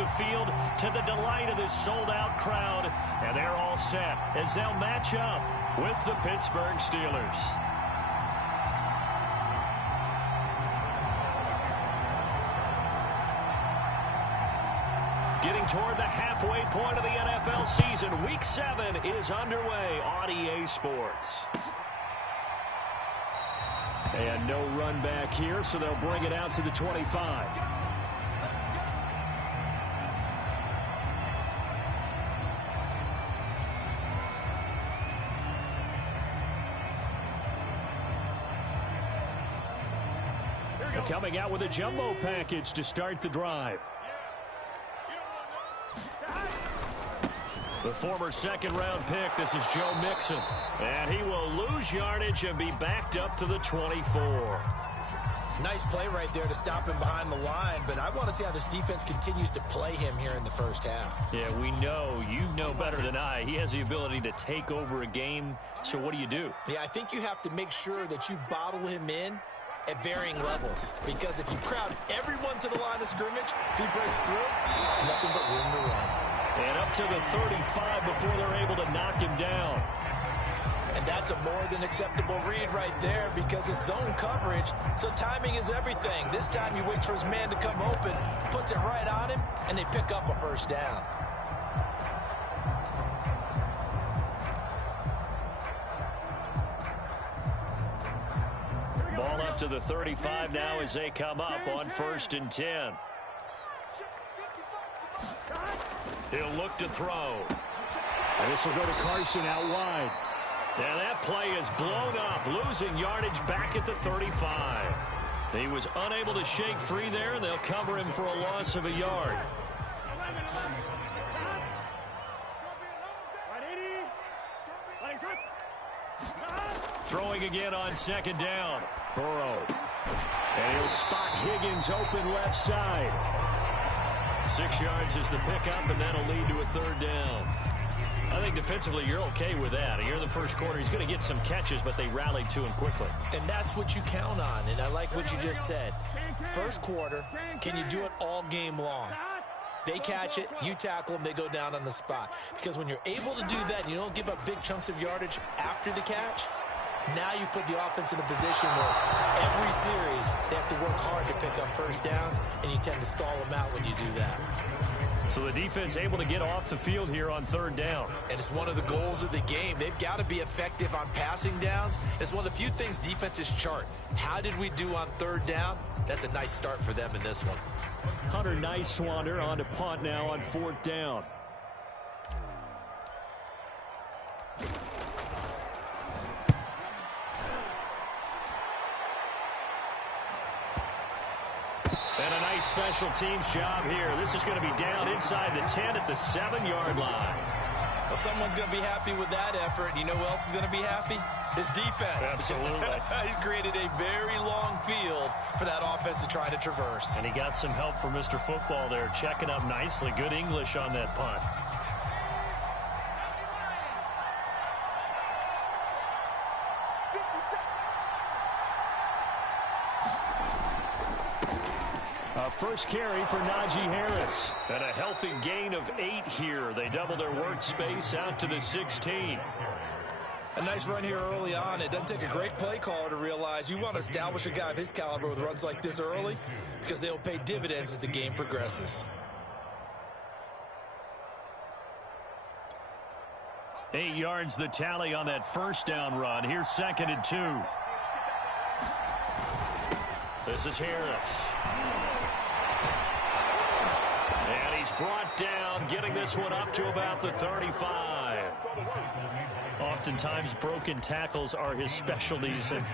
the field to the delight of this sold-out crowd. And they're all set as they'll match up with the Pittsburgh Steelers. Getting toward the halfway point of the NFL season, Week 7 is underway on EA Sports. And no run back here, so they'll bring it out to the 25. Coming out with a jumbo package to start the drive. The former second-round pick, this is Joe Mixon. And he will lose yardage and be backed up to the 24. Nice play right there to stop him behind the line, but I want to see how this defense continues to play him here in the first half. Yeah, we know. You know better than I. He has the ability to take over a game, so what do? Yeah, I think you have to make sure that you bottle him in at varying levels, because if you crowd everyone to the line of scrimmage, if he breaks through, it's nothing but room to run. And up to the 35 before they're able to knock him down. And that's a more than acceptable read right there because it's zone coverage, so timing is everything. This time you wait for his man to come open, puts it right on him, and they pick up a first down. Ball up to the 35 now as they come up on 1st and 10. He'll look to throw. And this will go to Carson out wide. And that play is blown up, losing yardage back at the 35. He was unable to shake free there, and they'll cover him for a loss of a yard. Throwing again on 2nd down. Burrow. And he'll spot Higgins open left side. 6 yards is the pickup, and that'll lead to a 3rd down. I think defensively you're okay with that. Here in the first quarter, he's going to get some catches, but they rallied to him quickly. And that's what you count on, and I like what you just said. First quarter, can you do it all game long? They catch it, you tackle them, they go down on the spot. Because when you're able to do that, and you don't give up big chunks of yardage after the catch, now you put the offense in a position where every series they have to work hard to pick up first downs, and you tend to stall them out when you do that. So the defense able to get off the field here on 3rd down. And it's one of the goals of the game. They've got to be effective on passing downs. It's one of the few things defenses chart. How did we do on 3rd down? That's a nice start for them in this one. Hunter Nicewander on to punt now on 4th down. And a nice special teams job here. This is going to be down inside the 10 at the 7-yard line. Well, someone's going to be happy with that effort. You know who else is going to be happy? His defense. Absolutely. He's created a very long field for that offense to try to traverse. And he got some help from Mr. Football there, checking up nicely. Good English on that punt. First carry for Najee Harris. And a healthy gain of 8 here. They double their workspace out to the 16. A nice run here early on. It doesn't take a great play caller to realize you want to establish a guy of his caliber with runs like this early because they'll pay dividends as the game progresses. 8 yards the tally on that first down run. Here's 2nd and 2. This is Harris. And he's brought down, getting this one up to about the 35. Oftentimes, broken tackles are his specialties, and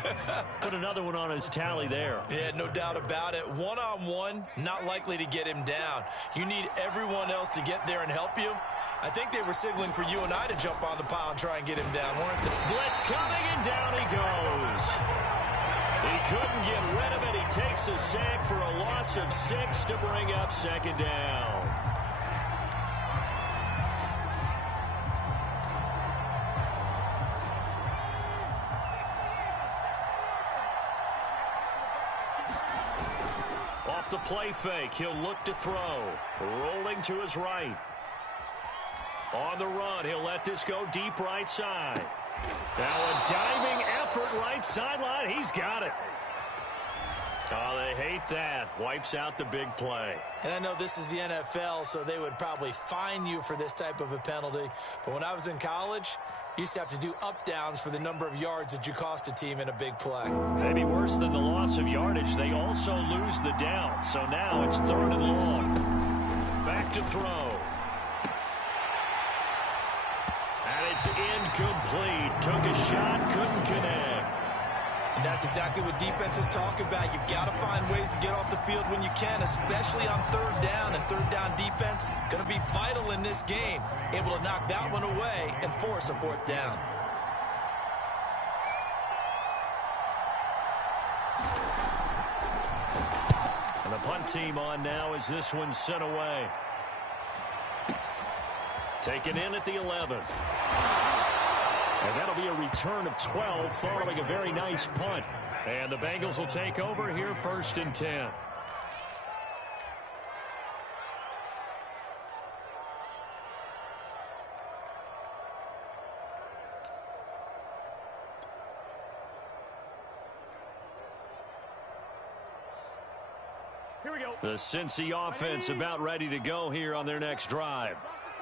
put another one on his tally there. Yeah, no doubt about it. One-on-one, not likely to get him down. You need everyone else to get there and help you. I think they were signaling for you and I to jump on the pile and try and get him down, weren't they? Blitz coming, and down he goes. He couldn't get rid of it. He takes a sack for a loss of 6 to bring up 2nd down. off the play fake. He'll look to throw. Rolling to his right. On the run, he'll let this go deep right side. Now a diving effort right sideline. He's got it. Oh, they hate that. Wipes out the big play. And I know this is the NFL, so they would probably fine you for this type of a penalty. But when I was in college, you used to have to do up-downs for the number of yards that you cost a team in a big play. Maybe worse than the loss of yardage, they also lose the down. So now it's 3rd and long. Back to throw. And it's incomplete. Took a shot, couldn't connect. And that's exactly what defenses talk about. You've got to find ways to get off the field when you can, especially on 3rd down. And 3rd down defense going to be vital in this game. Able to knock that one away and force a 4th down. And the punt team on now as this one's sent away. Taken in at the 11. And that'll be a return of 12 following a very nice punt. And the Bengals will take over here 1st and 10. Here we go. The Cincy offense about ready to go here on their next drive.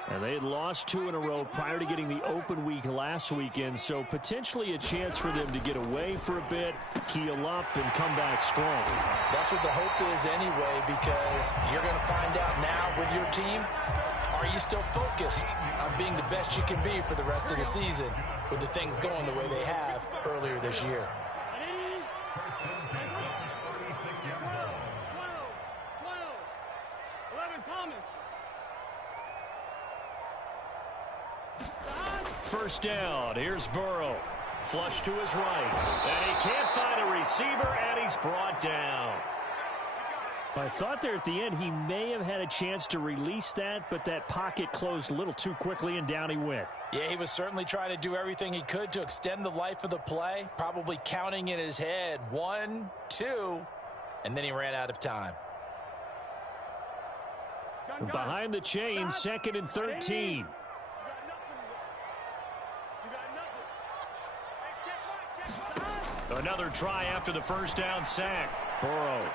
And they had lost 2 in a row prior to getting the open week last weekend, so potentially a chance for them to get away for a bit, keel up, and come back strong. That's what the hope is anyway, because you're going to find out now with your team, are you still focused on being the best you can be for the rest of the season with the things going the way they have earlier this year? First down. Here's Burrow. Flush to his right. And he can't find a receiver, and he's brought down. I thought there at the end he may have had a chance to release that, but that pocket closed a little too quickly, and down he went. Yeah, he was certainly trying to do everything he could to extend the life of the play, probably counting in his head 1, 2, and then he ran out of time. Behind the chain, 2nd and 13. Another try after the first down sack. Burrow.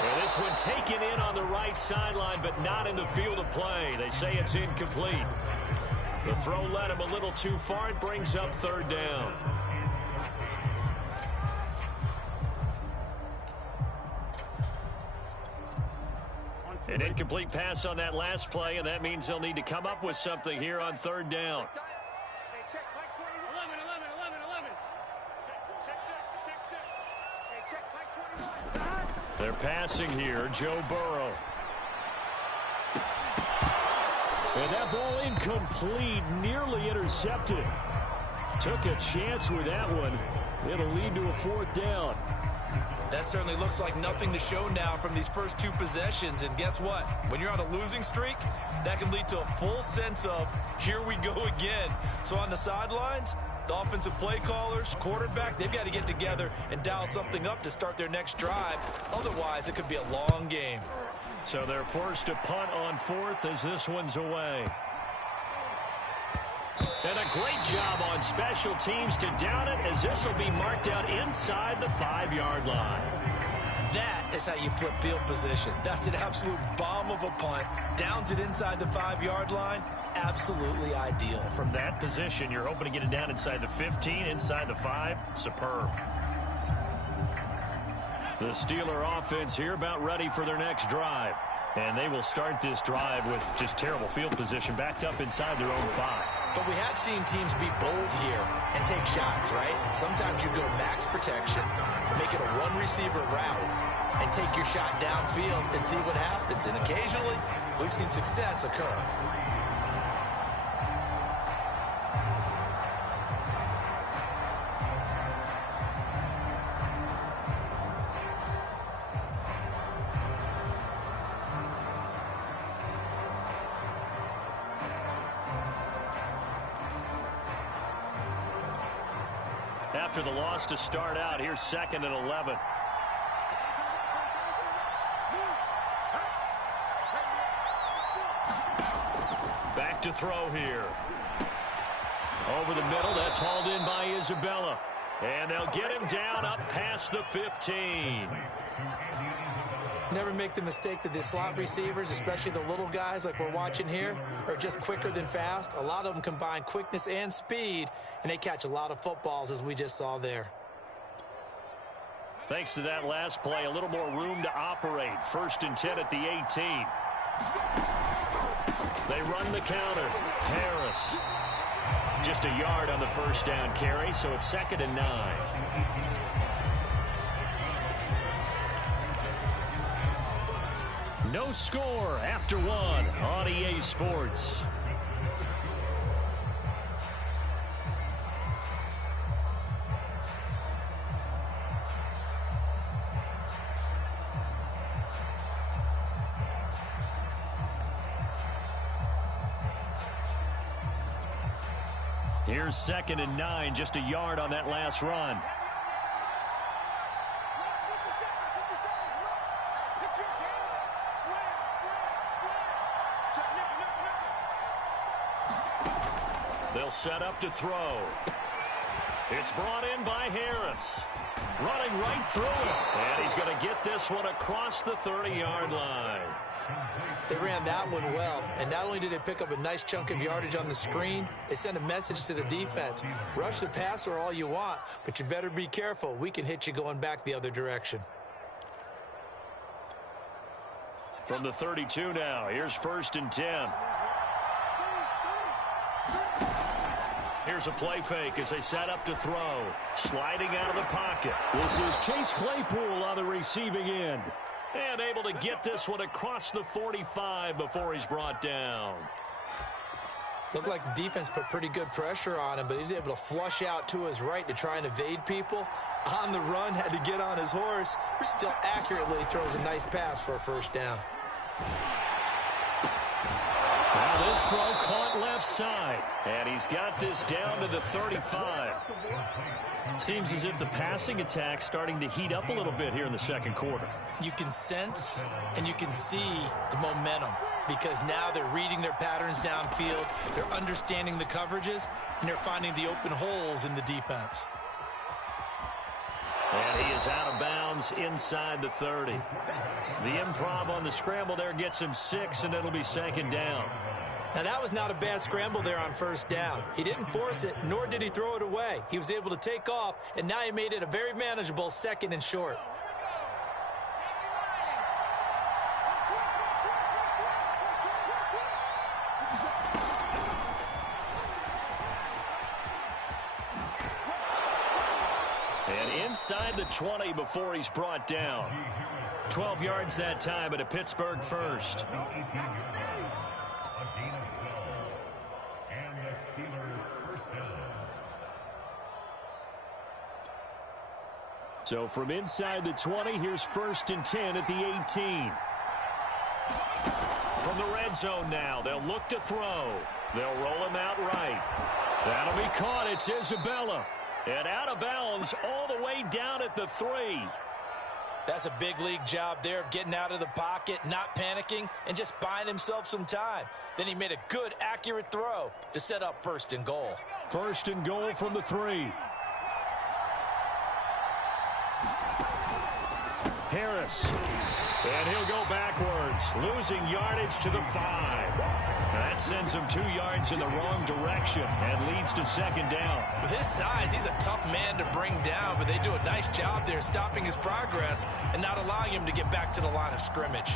Well, this one taken in on the right sideline, but not in the field of play. They say it's incomplete. The throw led him a little too far. It brings up 3rd down. An incomplete pass on that last play, and that means they'll need to come up with something here on 3rd down. They're passing here, Joe Burrow. And that ball incomplete, nearly intercepted. Took a chance with that one. It'll lead to a 4th down. That certainly looks like nothing to show now from these first 2 possessions. And guess what? When you're on a losing streak, that can lead to a full sense of, here we go again. So on the sidelines, the offensive play callers, quarterback, they've got to get together and dial something up to start their next drive. Otherwise, it could be a long game. So they're forced to punt on 4th as this one's away. And a great job on special teams to down it, as this will be marked out inside the 5-yard line. That is how you flip field position. That's an absolute bomb of a punt. Downs it inside the 5-yard line. Absolutely ideal. From that position, you're hoping to get it down inside the 15, inside the 5. Superb. The Steeler offense here about ready for their next drive. And they will start this drive with just terrible field position, backed up inside their own 5. But we have seen teams be bold here and take shots, right? Sometimes you go max protection, make it a 1-receiver route, and take your shot downfield and see what happens. And occasionally, we've seen success occur. After the loss to start out, here's 2nd and 11. to throw here. Over the middle, that's hauled in by Isabella. And they'll get him down up past the 15. Never make the mistake that the slot receivers, especially the little guys like we're watching here, are just quicker than fast. A lot of them combine quickness and speed, and they catch a lot of footballs, as we just saw there. Thanks to that last play, a little more room to operate. 1st and 10 at the 18. They run the counter. Harris. Just a yard on the first down carry, so it's 2nd and 9. No score after 1 on EA Sports. Here's 2nd and 9, just a yard on that last run. They'll set up to throw. It's brought in by Harris. Running right through it. And he's going to get this one across the 30-yard line. They ran that one well, and not only did they pick up a nice chunk of yardage on the screen, they sent a message to the defense. Rush the passer all you want, but you better be careful. We can hit you going back the other direction. From the 32 now, here's 1st and 10. Here's a play fake as they set up to throw. Sliding out of the pocket. This is Chase Claypool on the receiving end. And able to get this one across the 45 before he's brought down. Looked like the defense put pretty good pressure on him, but he's able to flush out to his right to try and evade people. On the run, had to get on his horse. Still accurately throws a nice pass for a 1st down. Now this throw caught left side. And he's got this down to the 35. Seems as if the passing attack's starting to heat up a little bit here in the 2nd quarter. You can sense and you can see the momentum because now they're reading their patterns downfield, they're understanding the coverages, and they're finding the open holes in the defense. And he is out of bounds inside the 30. The improv on the scramble there gets him 6, and it'll be 2nd down. Now, that was not a bad scramble there on 1st down. He didn't force it, nor did he throw it away. He was able to take off, and now he made it a very manageable 2nd and short. And inside the 20 before he's brought down. 12 yards that time at a Pittsburgh 1st. So from inside the 20, here's 1st and 10 at the 18. From the red zone now, they'll look to throw. They'll roll him out right. That'll be caught. It's Isabella. And out of bounds all the way down at the 3. That's a big league job there of getting out of the pocket, not panicking, and just buying himself some time. Then he made a good, accurate throw to set up 1st and goal. 1st and goal from the 3. Harris. And he'll go backwards, losing yardage to the 5. That sends him 2 yards in the wrong direction and leads to 2nd down. With his size, he's a tough man to bring down, but they do a nice job there stopping his progress and not allowing him to get back to the line of scrimmage.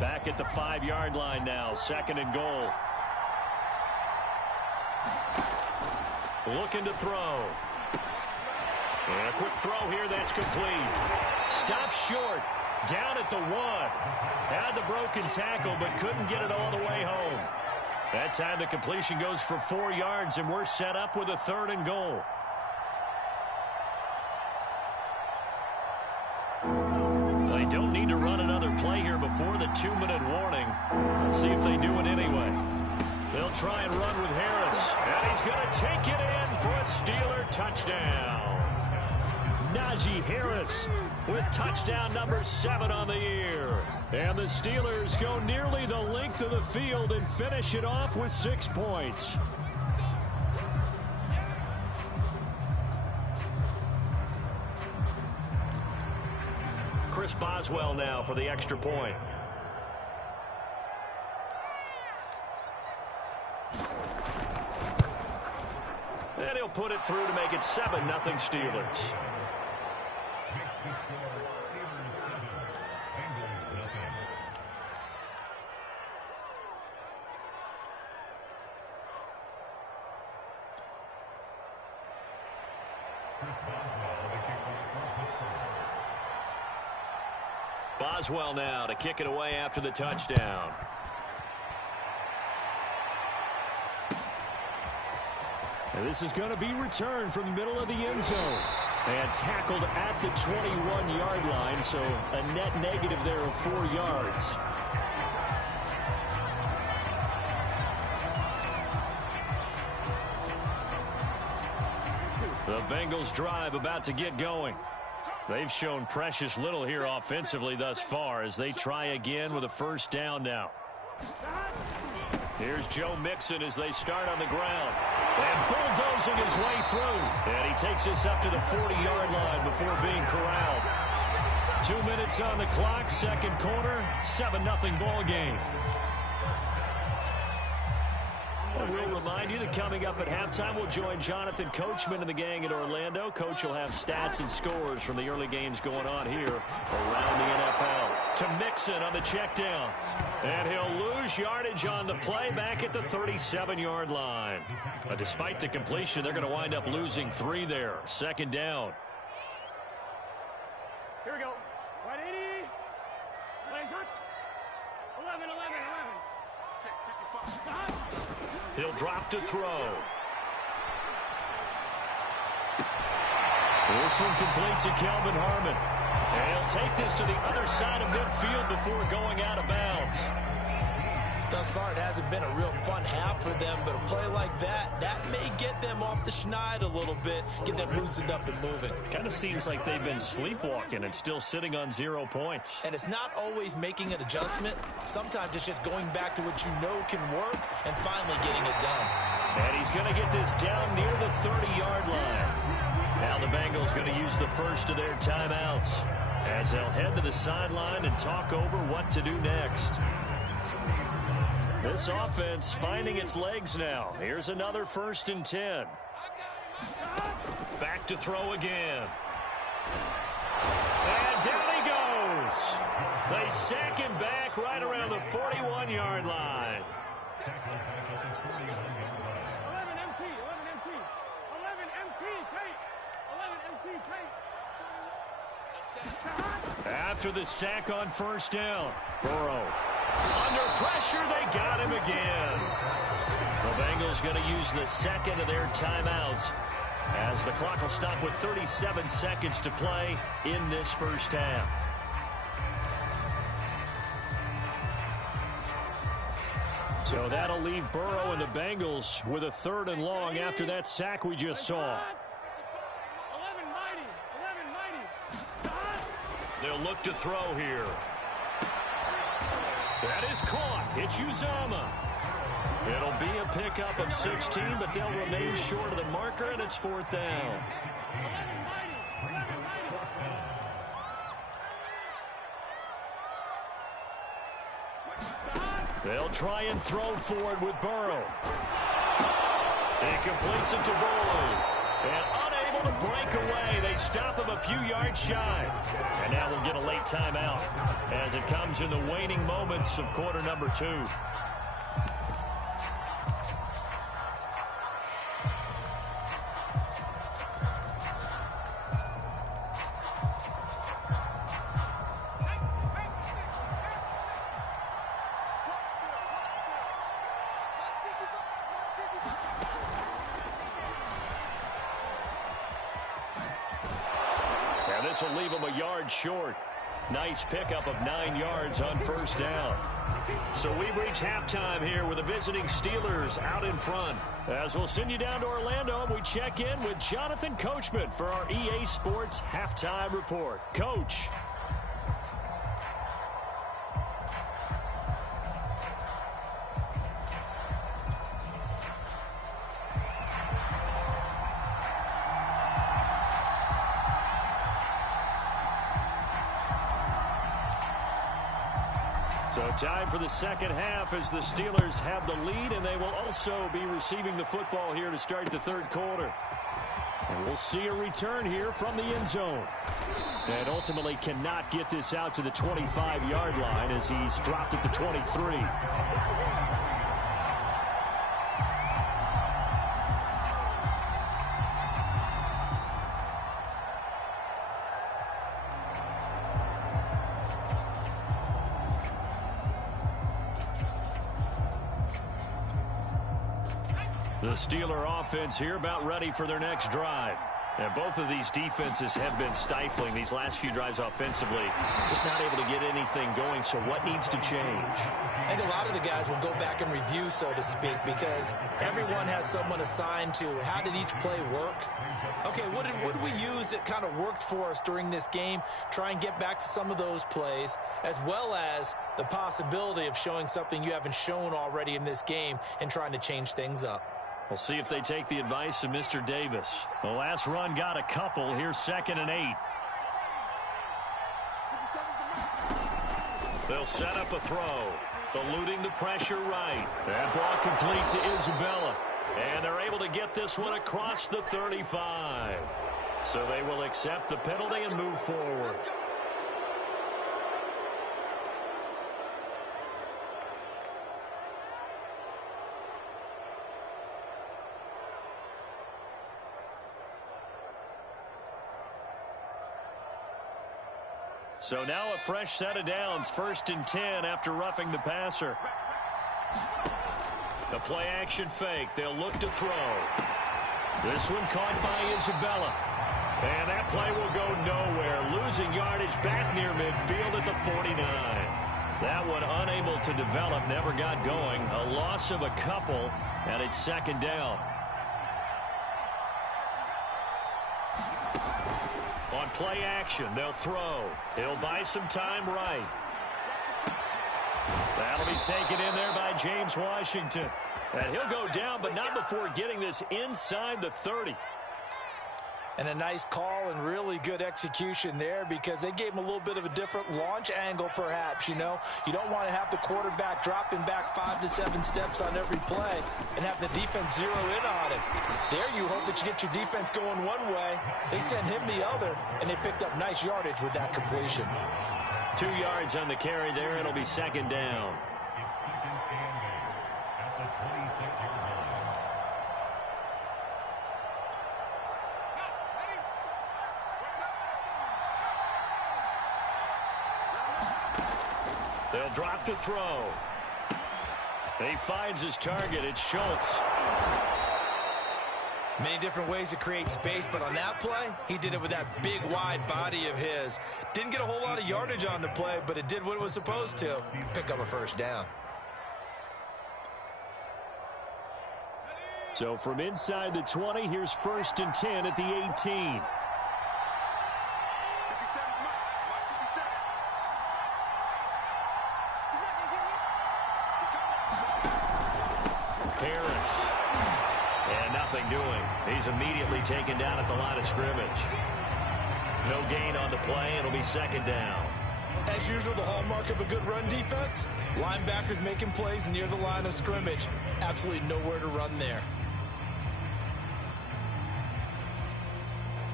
Back at the 5-yard line now, 2nd and goal. Looking to throw. And a quick throw here that's complete. Stops short. Down at the 1. Had the broken tackle, but couldn't get it all the way home. That time the completion goes for 4 yards, and we're set up with a 3rd and goal. They don't need to run another play here before the 2-minute warning. Let's see if they do it anyway. They'll try and run with Harris. And And he's going to take it in for a Steeler touchdown. Najee Harris with touchdown number 7 on the year. And the Steelers go nearly the length of the field and finish it off with 6 points. Chris Boswell now for the extra point. And he'll put it through to make it 7-0 Steelers. Boswell now to kick it away after the touchdown. And this is going to be returned from the middle of the end zone. And tackled at the 21-yard line, so a net negative there of 4 yards. The Bengals drive about to get going. They've shown precious little here offensively thus far as they try again with a first down now. Here's Joe Mixon as they start on the ground. And bulldozing his way through. And he takes us up to the 40-yard line before being corralled. 2 minutes on the clock, second quarter, 7-0 ball game. We'll remind you that coming up at halftime, we'll join Jonathan Coachman and the gang in Orlando. Coach will have stats and scores from the early games going on here around the NFL. To Mixon on the check down. And he'll lose yardage on the play back at the 37-yard line. But despite the completion, they're going to wind up losing 3 there. Second down. Here we go. 180. Legs up. 11. Check 55. He'll drop to throw. This one completes to Kelvin Harmon. And he'll take this to the other side of midfield before going out of bounds. Thus far, it hasn't been a real fun half for them, but a play like that may get them off the schneid a little bit, get them loosened up and moving. Kind of seems like they've been sleepwalking and still sitting on 0 points. And it's not always making an adjustment. Sometimes it's just going back to what you know can work and finally getting it done. And he's going to get this down near the 30-yard line. Now the Bengals going to use the first of their timeouts as they'll head to the sideline and talk over what to do next. This offense finding its legs now. Here's another 1st and 10. Back to throw again. And down he goes. They sack him back right around the 41-yard line. 11 MT. 11 MT, Kate. 11 MT, Kate. After the sack on first down, Burrow. Under pressure, they got him again. The Bengals going to use the second of their timeouts as the clock will stop with 37 seconds to play in this first half. So that'll leave Burrow and the Bengals with a 3rd and long after that sack we just saw. 11 mighty. They'll look to throw here. That is caught. It's Uzama. It'll be a pickup of 16, but they'll remain short of the marker, and it's 4th down. They'll try and throw forward with Burrow. He completes it to Burrow. And unable to break away, they stop him a few yards shy. And now we'll get a late timeout as it comes in the waning moments of quarter number 2. This will leave him a yard short. Nice pickup of 9 yards on first down. So we've reached halftime here with the visiting Steelers out in front. As we'll send you down to Orlando, and we check in with Jonathan Coachman for our EA Sports Halftime Report. Coach. So time for the second half as the Steelers have the lead, and they will also be receiving the football here to start the third quarter. And we'll see a return here from the end zone. And ultimately cannot get this out to the 25-yard line as he's dropped at the 23. The Steeler offense here about ready for their next drive. And both of these defenses have been stifling these last few drives offensively. Just not able to get anything going, so what needs to change? I think a lot of the guys will go back and review, so to speak, because everyone has someone assigned to how did each play work. Okay, what did we use that kind of worked for us during this game? Try and get back to some of those plays, as well as the possibility of showing something you haven't shown already in this game and trying to change things up. We'll see if they take the advice of Mr. Davis. The last run got a couple. Here's 2nd and 8. They'll set up a throw. Eluding the pressure right. That ball complete to Isabella. And they're able to get this one across the 35. So they will accept the penalty and move forward. So now a fresh set of downs, 1st and 10 after roughing the passer. The play action fake. They'll look to throw. This one caught by Isabella. And that play will go nowhere. Losing yardage back near midfield at the 49. That one unable to develop, never got going. A loss of a couple, and it's 2nd down. On play action, they'll throw. He'll buy some time right. That'll be taken in there by James Washington. And he'll go down, but not before getting this inside the 30. And a nice call and really good execution there because they gave him a little bit of a different launch angle perhaps, you know. You don't want to have the quarterback dropping back 5 to 7 steps on every play and have the defense zero in on him. There you hope that you get your defense going one way. They sent him the other, and they picked up nice yardage with that completion. 2 yards on the carry there. It'll be 2nd down. They'll drop to throw. He finds his target. It's Schultz. Many different ways to create space, but on that play, he did it with that big, wide body of his. Didn't get a whole lot of yardage on the play, but it did what it was supposed to. Pick up a 1st down. So from inside the 20, here's 1st and 10 at the 18. He's immediately taken down at the line of scrimmage. No gain on the play. It'll be 2nd down. As usual, the hallmark of a good run defense, linebackers making plays near the line of scrimmage. Absolutely nowhere to run there.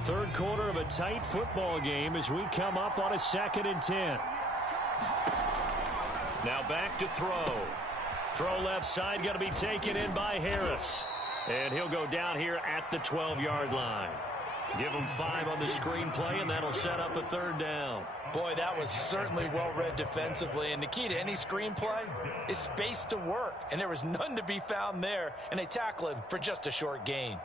Third quarter of a tight football game as we come up on a 2nd and 10. Now back to throw. Throw left side, going to be taken in by Harris. And he'll go down here at the 12-yard line. Give him 5 on the screenplay, and that'll set up a 3rd down. Boy, that was certainly well-read defensively. And the key to any screenplay is space to work. And there was none to be found there. And they tackle him for just a short gain.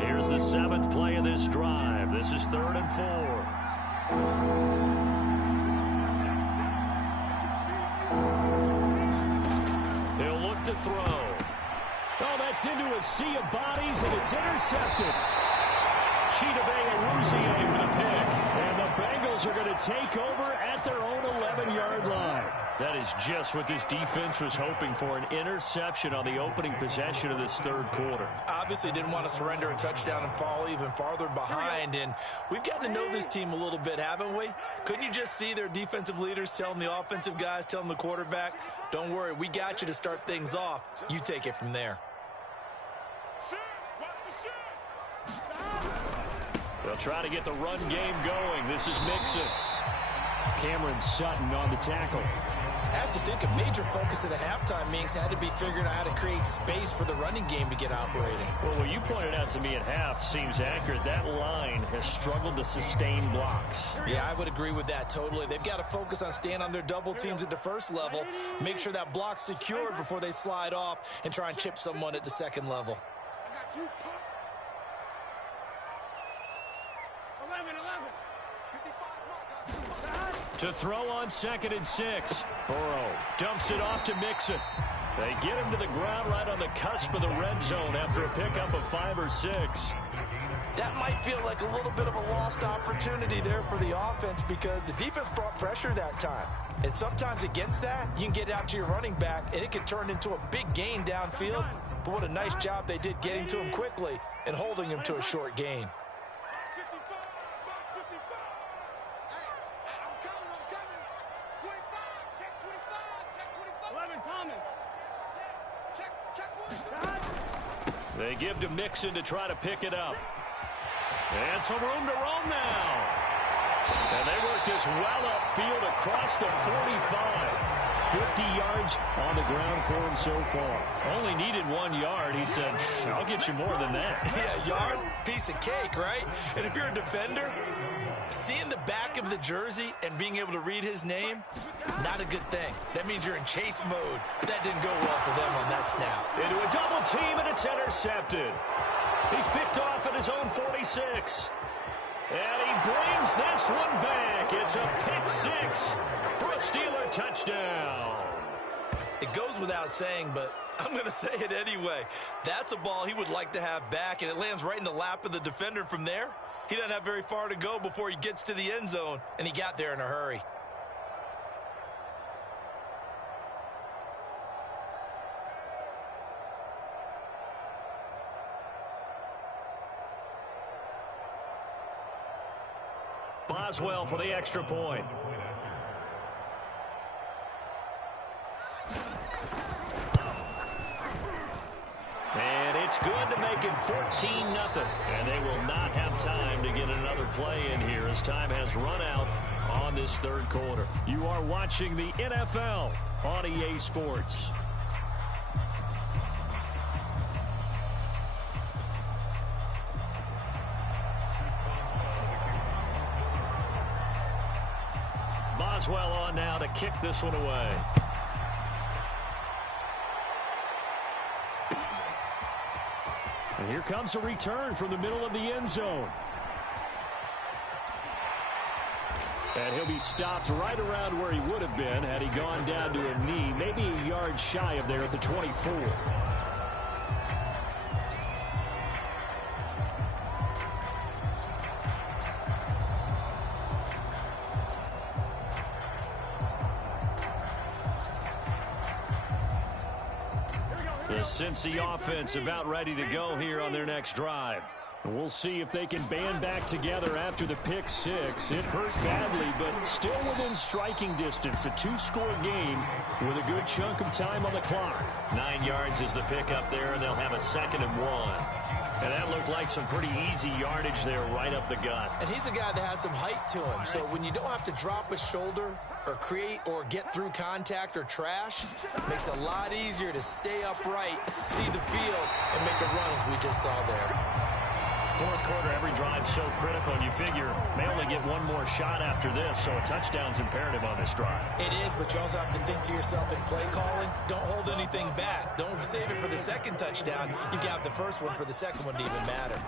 Here's the 7th play of this drive. This is 3rd and 4. He'll look to throw. Oh, that's into a sea of bodies, and it's intercepted. Chidobe with a pick. And the Bengals are going to take over at their own 11-yard line. That is just what this defense was hoping for, an interception on the opening possession of this third quarter. Obviously didn't want to surrender a touchdown and fall even farther behind, and we've gotten to know this team a little bit, haven't we? Couldn't you just see their defensive leaders telling the offensive guys, telling the quarterback, don't worry, we got you to start things off. You take it from there. They'll try to get the run game going. This is Mixon. Cameron Sutton on the tackle. I have to think a major focus at the halftime meetings had to be figuring out how to create space for the running game to get operating. Well, what you pointed out to me at half seems accurate. That line has struggled to sustain blocks. Yeah, I would agree with that totally. They've got to focus on staying on their double teams at the first level, make sure that block's secured before they slide off and try and chip someone at the second level. 11. To throw on 2nd and 6. Burrow dumps it off to Mixon. They get him to the ground right on the cusp of the red zone after a pickup of 5 or 6. That might feel like a little bit of a lost opportunity there for the offense because the defense brought pressure that time. And sometimes against that, you can get out to your running back, and it could turn into a big gain downfield. But what a nice job they did getting to him quickly and holding him to a short gain. 11, Thomas. They give to Mixon to try to pick it up. And some room to roam now. And they work this well upfield across the 45. 50 yards on the ground for him so far. Only needed 1 yard. He said, I'll get you more than that. Yeah, yard, piece of cake, right? And if you're a defender, seeing the back of the jersey and being able to read his name, not a good thing. That means you're in chase mode. That didn't go well for them on that snap. Into a double team, and it's intercepted. He's picked off at his own 46. And he brings this one back. It's a pick 6 for a Steeler touchdown. It goes without saying, but I'm going to say it anyway. That's a ball he would like to have back, and it lands right in the lap of the defender from there. He doesn't have very far to go before he gets to the end zone, and he got there in a hurry. Boswell for the extra point. And it's good to make it 14-0. And they will not have time to get another play in here as time has run out on this third quarter. You are watching the NFL on EA Sports. Boswell on now to kick this one away. And here comes a return from the middle of the end zone. And he'll be stopped right around where he would have been had he gone down to a knee, maybe a yard shy of there at the 24. The Cincy offense about ready to go here on their next drive. We'll see if they can band back together after the pick 6. It hurt badly, but still within striking distance. A 2-score game with a good chunk of time on the clock. 9 yards is the pickup there, and they'll have a 2nd and 1. And that looked like some pretty easy yardage there right up the gut. And he's a guy that has some height to him. So when you don't have to drop a shoulder or create or get through contact or trash, it makes it a lot easier to stay upright, see the field, and make a run as we just saw there. Fourth quarter, every drive's so critical, and you figure may only get one more shot after this, so a touchdown's imperative on this drive. It is, but you also have to think to yourself in play calling, don't hold anything back. Don't save it for the second touchdown. You got the first one for the second one to even matter.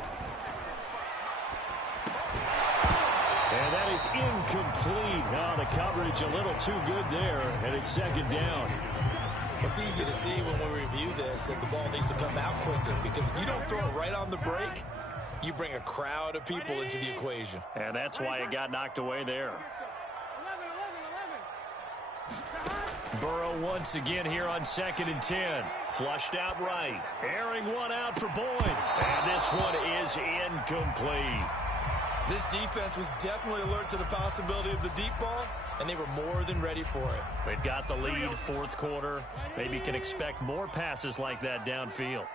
And that is incomplete. Oh, the coverage a little too good there, and it's second down. It's easy to see when we review this that the ball needs to come out quicker, because if you don't throw it right on the break, you bring a crowd of people into the equation. And that's why it got knocked away there. Burrow once again here on 2nd and 10. Flushed out right. Airing one out for Boyd. And this one is incomplete. This defense was definitely alert to the possibility of the deep ball, and they were more than ready for it. They've got the lead, fourth quarter. Maybe can expect more passes like that downfield.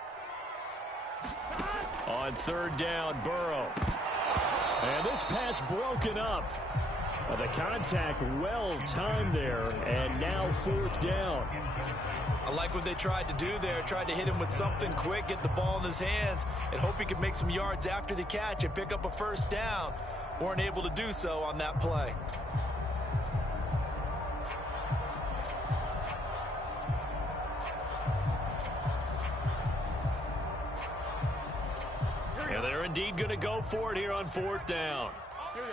On 3rd down, Burrow. And this pass broken up. The contact well timed there, and now 4th down. I like what they tried to do there. Tried to hit him with something quick, get the ball in his hands, and hope he could make some yards after the catch and pick up a 1st down. Weren't able to do so on that play. And they're indeed going to go for it here on 4th down.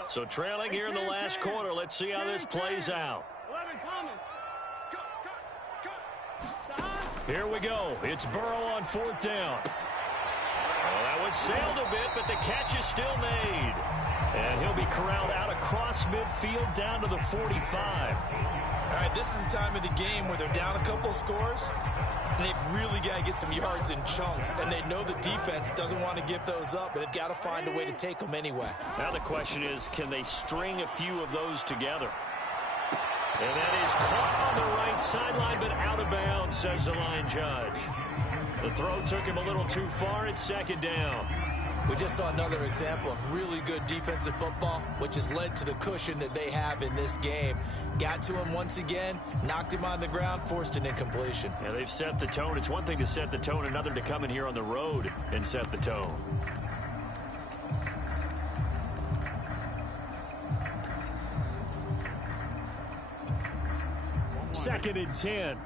So trailing here in the last quarter. Let's see how this plays out. Here we go. It's Burrow on 4th down. Well, that one sailed a bit, but the catch is still made. And he'll be corralled out across midfield down to the 45. All right, this is the time of the game where they're down a couple of scores, and they've really got to get some yards in chunks, and they know the defense doesn't want to give those up, but they've got to find a way to take them anyway. Now the question is, can they string a few of those together? And that is caught on the right sideline, but out of bounds, says the line judge. The throw took him a little too far. It's 2nd down. We just saw another example of really good defensive football, which has led to the cushion that they have in this game. Got to him once again, knocked him on the ground, forced an incompletion. Yeah, they've set the tone. It's one thing to set the tone, another to come in here on the road and set the tone. Second and 10.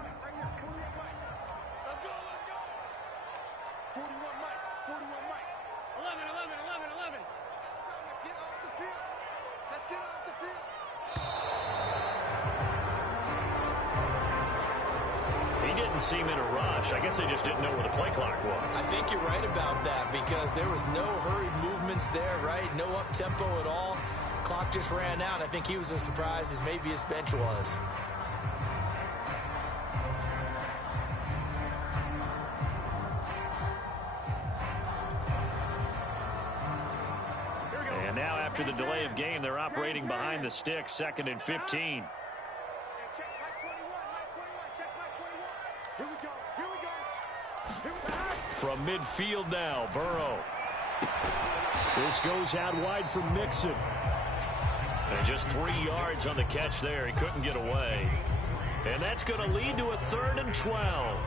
Seem in a rush. I guess they just didn't know where the play clock was. I think you're right about that, because there was no hurried movements there, right? No up-tempo at all. Clock just ran out. I think he was as surprised as maybe his bench was. And now after the delay of game, they're operating behind the sticks, 2nd and 15. From midfield now, Burrow. This goes out wide for Mixon. And just 3 yards on the catch there. He couldn't get away. And that's going to lead to a 3rd and 12.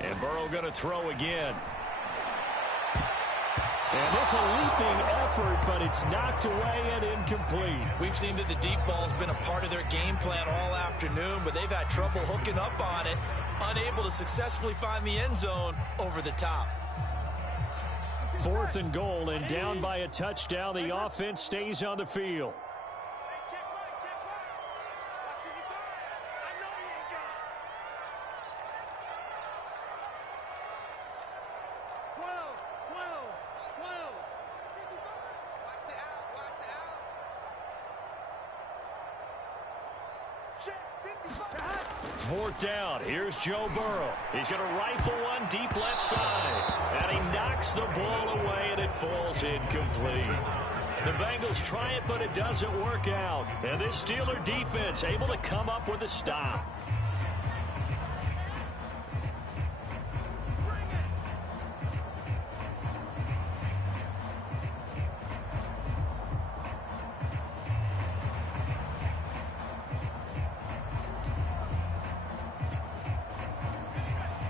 And Burrow going to throw again. And this a leaping effort, but it's knocked away and incomplete. We've seen that the deep ball's been a part of their game plan all afternoon, but they've had trouble hooking up on it, unable to successfully find the end zone over the top. 4th and goal, and down by a touchdown. The offense stays on the field. Fourth down. Here's Joe Burrow. He's going to rifle one deep left side. And he knocks the ball away, and it falls incomplete. The Bengals try it, but it doesn't work out. And this Steeler defense able to come up with a stop.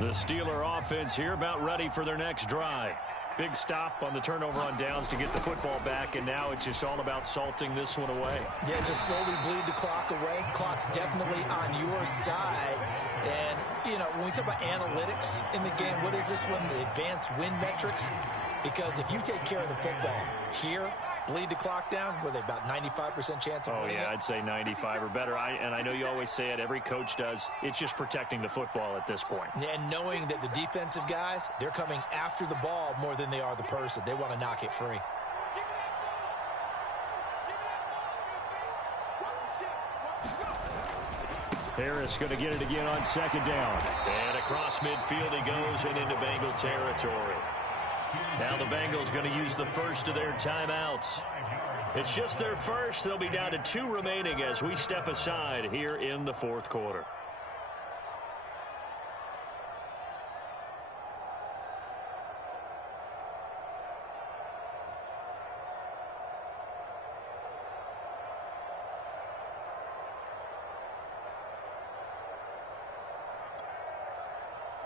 The Steeler offense here about ready for their next drive. Big stop on the turnover on downs to get the football back, and now it's just all about salting this one away. Yeah, just slowly bleed the clock away. Clock's definitely on your side. And, you know, when we talk about analytics in the game, what is this one? The advanced win metrics? Because if you take care of the football here, bleed the clock down, were they about 95% chance of winning? Oh, yeah, I'd say 95 or better. And I know you always say it, every coach does. It's just protecting the football at this point. And knowing that the defensive guys, they're coming after the ball more than they are the person. They want to knock it free. Harris going to get it again on second down. And across midfield he goes and into Bengal territory. Now the Bengals going to use the first of their timeouts. It's just their first. They'll be down to 2 remaining as we step aside here in the fourth quarter.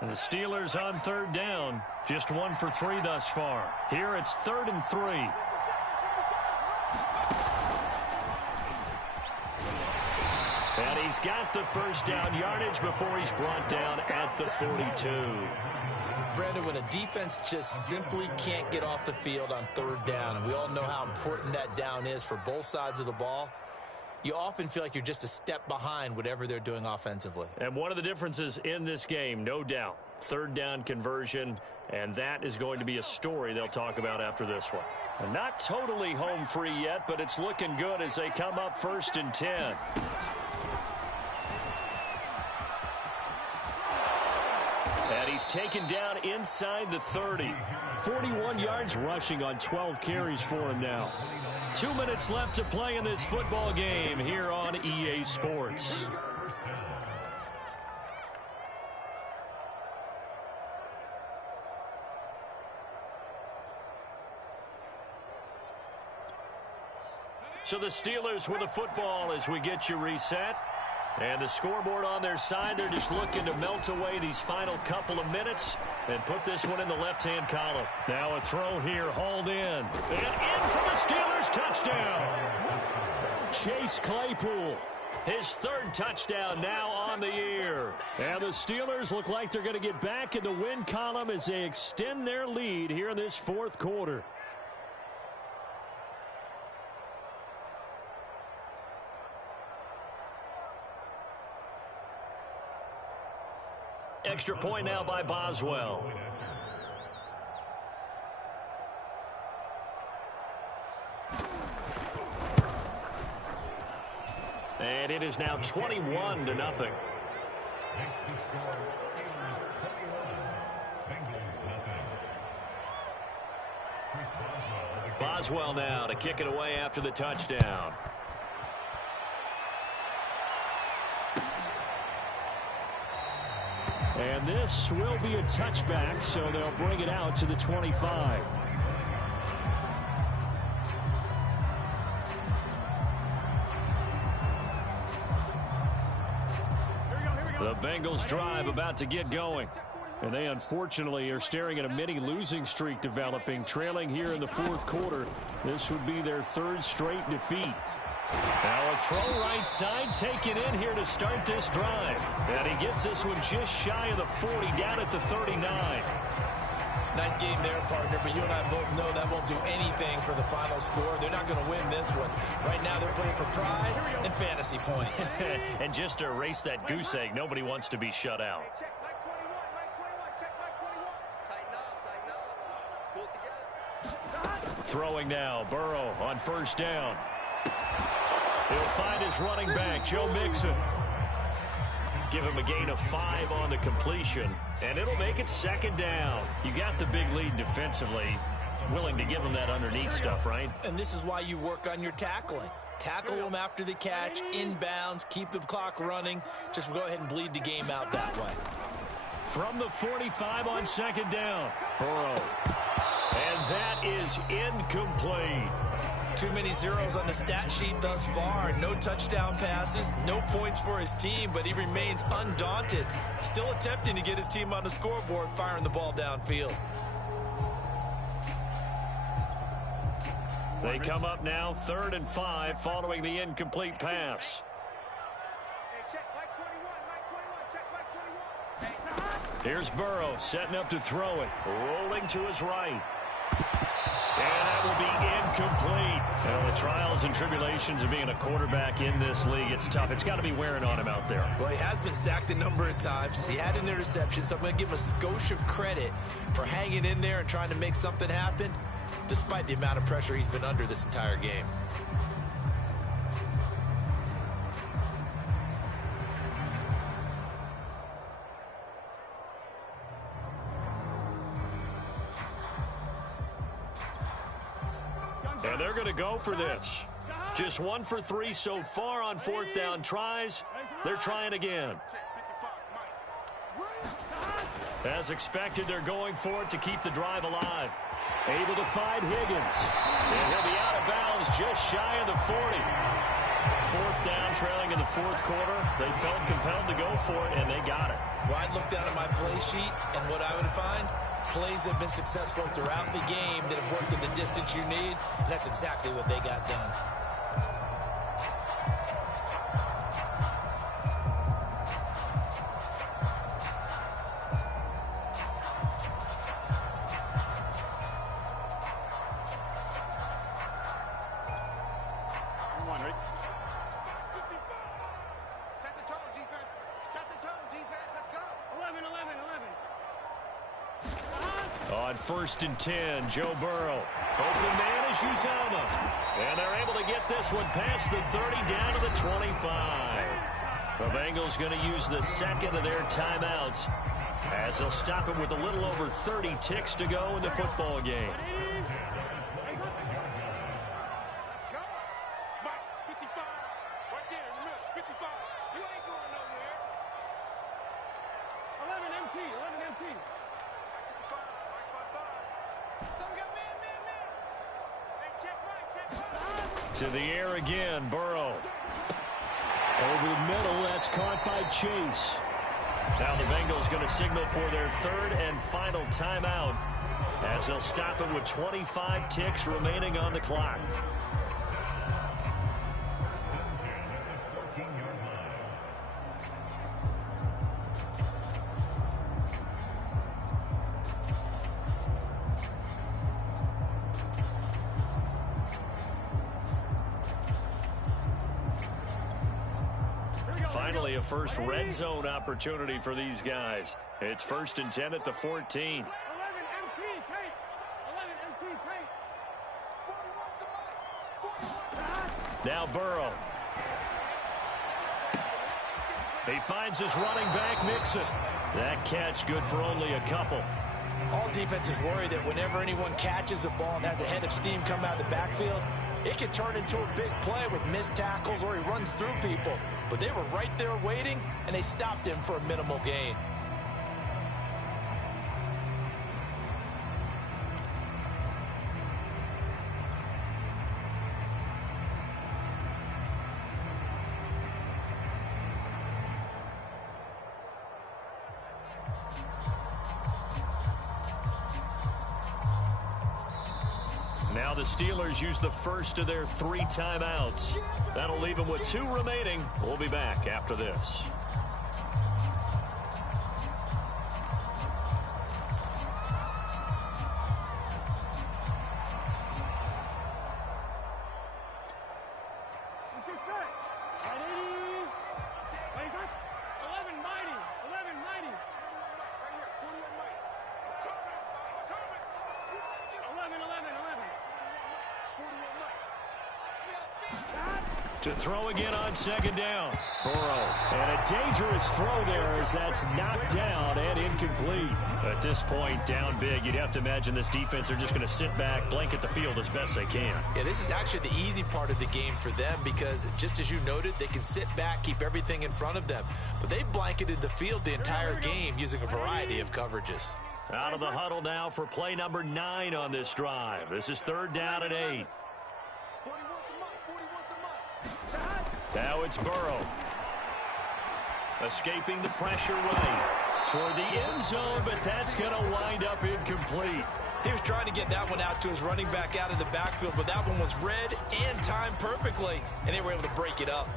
And the Steelers on third down. Just 1 for 3 thus far. Here it's 3rd and 3. And he's got the first down yardage before he's brought down at the 42. Brandon, when a defense just simply can't get off the field on third down, and we all know how important that down is for both sides of the ball, you often feel like you're just a step behind whatever they're doing offensively. And one of the differences in this game, no doubt, third down conversion, and that is going to be a story they'll talk about after this one. And not totally home free yet, but it's looking good as they come up 1st and 10. And he's taken down inside the 30. 41 yards rushing on 12 carries for him now. 2 minutes left to play in this football game here on EA Sports. So the Steelers with the football as we get you reset. And the scoreboard on their side, they're just looking to melt away these final couple of minutes and put this one in the left-hand column. Now a throw here, hauled in. And in for the Steelers, touchdown. Chase Claypool, his 3rd touchdown now on the year. And the Steelers look like they're going to get back in the win column as they extend their lead here in this 4th quarter. Extra point now by Boswell. And it is now 21-0. Boswell now to kick it away after the touchdown. And this will be a touchback, so they'll bring it out to the 25. The Bengals drive about to get going. And they unfortunately are staring at a mini losing streak developing, trailing here in the 4th quarter. This would be their 3rd straight defeat. Now a throw right side taken in here to start this drive. And he gets this one just shy of the 40, down at the 39. Nice game there, partner, but you and I both know that won't do anything for the final score. They're not going to win this one. Right now they're playing for pride and fantasy points. And just to erase that goose egg, nobody wants to be shut out. Check Mike 21, Mike 21, check Mike 21. Tighten up. Pull it together. Throwing now, Burrow on 1st down. He'll find his running back, Joe Mixon. Give him a gain of 5 on the completion, and it'll make it 2nd down. You got the big lead defensively. Willing to give him that underneath stuff, right? And this is why you work on your tackling. Tackle them after the catch, inbounds, keep the clock running. Just go ahead and bleed the game out that way. From the 45 on 2nd down, Burrow. And that is incomplete. Too many zeros on the stat sheet thus far. No touchdown passes, no points for his team, but he remains undaunted. Still attempting to get his team on the scoreboard, firing the ball downfield. They come up now 3rd and 5 following the incomplete pass. Hey, check Mike 21, Mike 21, check Mike 21. Here's Burrow setting up to throw it. Rolling to his right. And that will be incomplete. Well, the trials and tribulations of being a quarterback in this league, it's tough. It's got to be wearing on him out there. Well, he has been sacked a number of times. He had an interception, so I'm going to give him a skosh of credit for hanging in there and trying to make something happen, despite the amount of pressure he's been under this entire game. And they're going to go for this. Just 1 for 3 so far on 4th down tries. They're trying again. As expected, they're going for it to keep the drive alive. Able to find Higgins. And he'll be out of bounds just shy of the 40. 4th down, trailing in the 4th quarter. They felt compelled to go for it, and they got it. Well, I'd look down at my play sheet, and what I would find, plays have been successful throughout the game that have worked in the distance you need, and that's exactly what they got done. Set the tone, defense. Set the tone, defense. Let's go. 11, 11, 11. On 1st and 10, Joe Burrow. Open man is Uzomah. And they're able to get this one past the 30 down to the 25. The Bengals going to use the second of their timeouts as they'll stop it with a little over 30 ticks to go in the football game. Let's go. Mike, 55. Right there in the middle. 55. You ain't going nowhere. 11 MT. 11 MT. Mike 55. Mike 55. Some got man. Hey, check right. To the air again, Burrow. Over the middle, that's caught by Chase. Now the Bengals going to signal for their 3rd and final timeout as they'll stop it with 25 ticks remaining on the clock. Finally, a first red zone opportunity for these guys. It's 1st and 10 at the 14. 11 MT, Kate. 11 MT, Kate. 41. Now Burrow. He finds his running back, Mixon. That catch good for only a couple. All defenses worry that whenever anyone catches the ball and has a head of steam come out of the backfield, it can turn into a big play with missed tackles or he runs through people. But they were right there waiting, and they stopped him for a minimal gain. Now the Steelers use the first of their 3 timeouts. That'll leave them with 2 remaining. We'll be back after this. To throw again on 2nd down. Burrow. And a dangerous throw there as that's knocked down and incomplete. At this point, down big, you'd have to imagine this defense are just going to sit back, blanket the field as best they can. Yeah, this is actually the easy part of the game for them because, just as you noted, they can sit back, keep everything in front of them. But they've blanketed the field the entire game using a variety of coverages. Out of the huddle now for play number 9 on this drive. This is 3rd down and 8. Now it's Burrow. Escaping the pressure right toward the end zone, but that's going to wind up incomplete. He was trying to get that one out to his running back out of the backfield, but that one was read and timed perfectly, and they were able to break it up.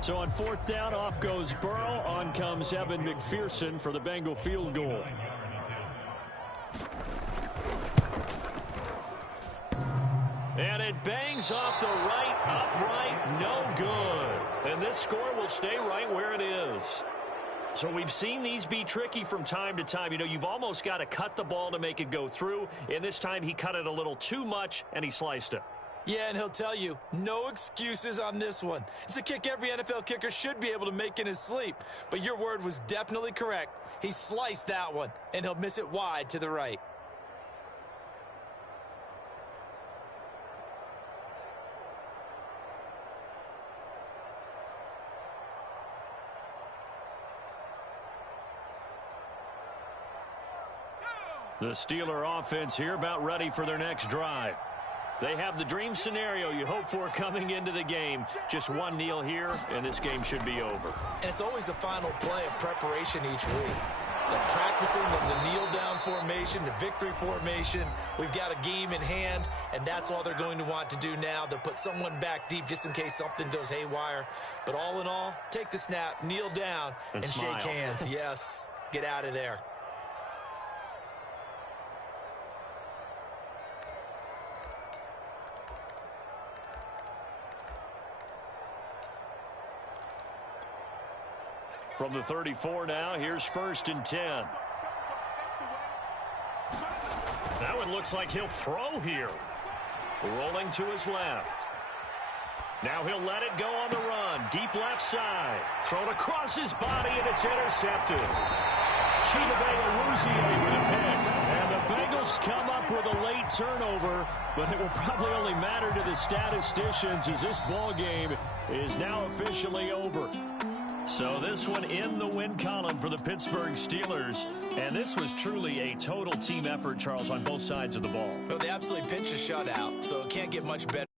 So on fourth down, off goes Burrow. On comes Evan McPherson for the Bengal field goal. And it bangs off the right upright, no good. And this score will stay right where it is. So we've seen these be tricky from time to time. You know, you've almost got to cut the ball to make it go through. And this time he cut it a little too much, and he sliced it. Yeah, and he'll tell you, no excuses on this one. It's a kick every NFL kicker should be able to make in his sleep. But your word was definitely correct. He sliced that one, and he'll miss it wide to the right. The Steeler offense here about ready for their next drive. They have the dream scenario you hope for coming into the game. Just one kneel here, and this game should be over. And it's always the final play of preparation each week. The practicing of the kneel-down formation, the victory formation. We've got a game in hand, and that's all they're going to want to do now. They'll put someone back deep just in case something goes haywire. But all in all, take the snap, kneel down, and shake hands. Yes, get out of there. From the 34 now, here's 1st and 10. That one looks like he'll throw here. Rolling to his left. Now he'll let it go on the run. Deep left side. Thrown across his body, and it's intercepted. Chidobe with a pick. And the Bengals come up with a late turnover, but it will probably only matter to the statisticians as this ball game is now officially over. So this one in the win column for the Pittsburgh Steelers. And this was truly a total team effort, Charles, on both sides of the ball. Well, they absolutely pinched a shutout, so it can't get much better.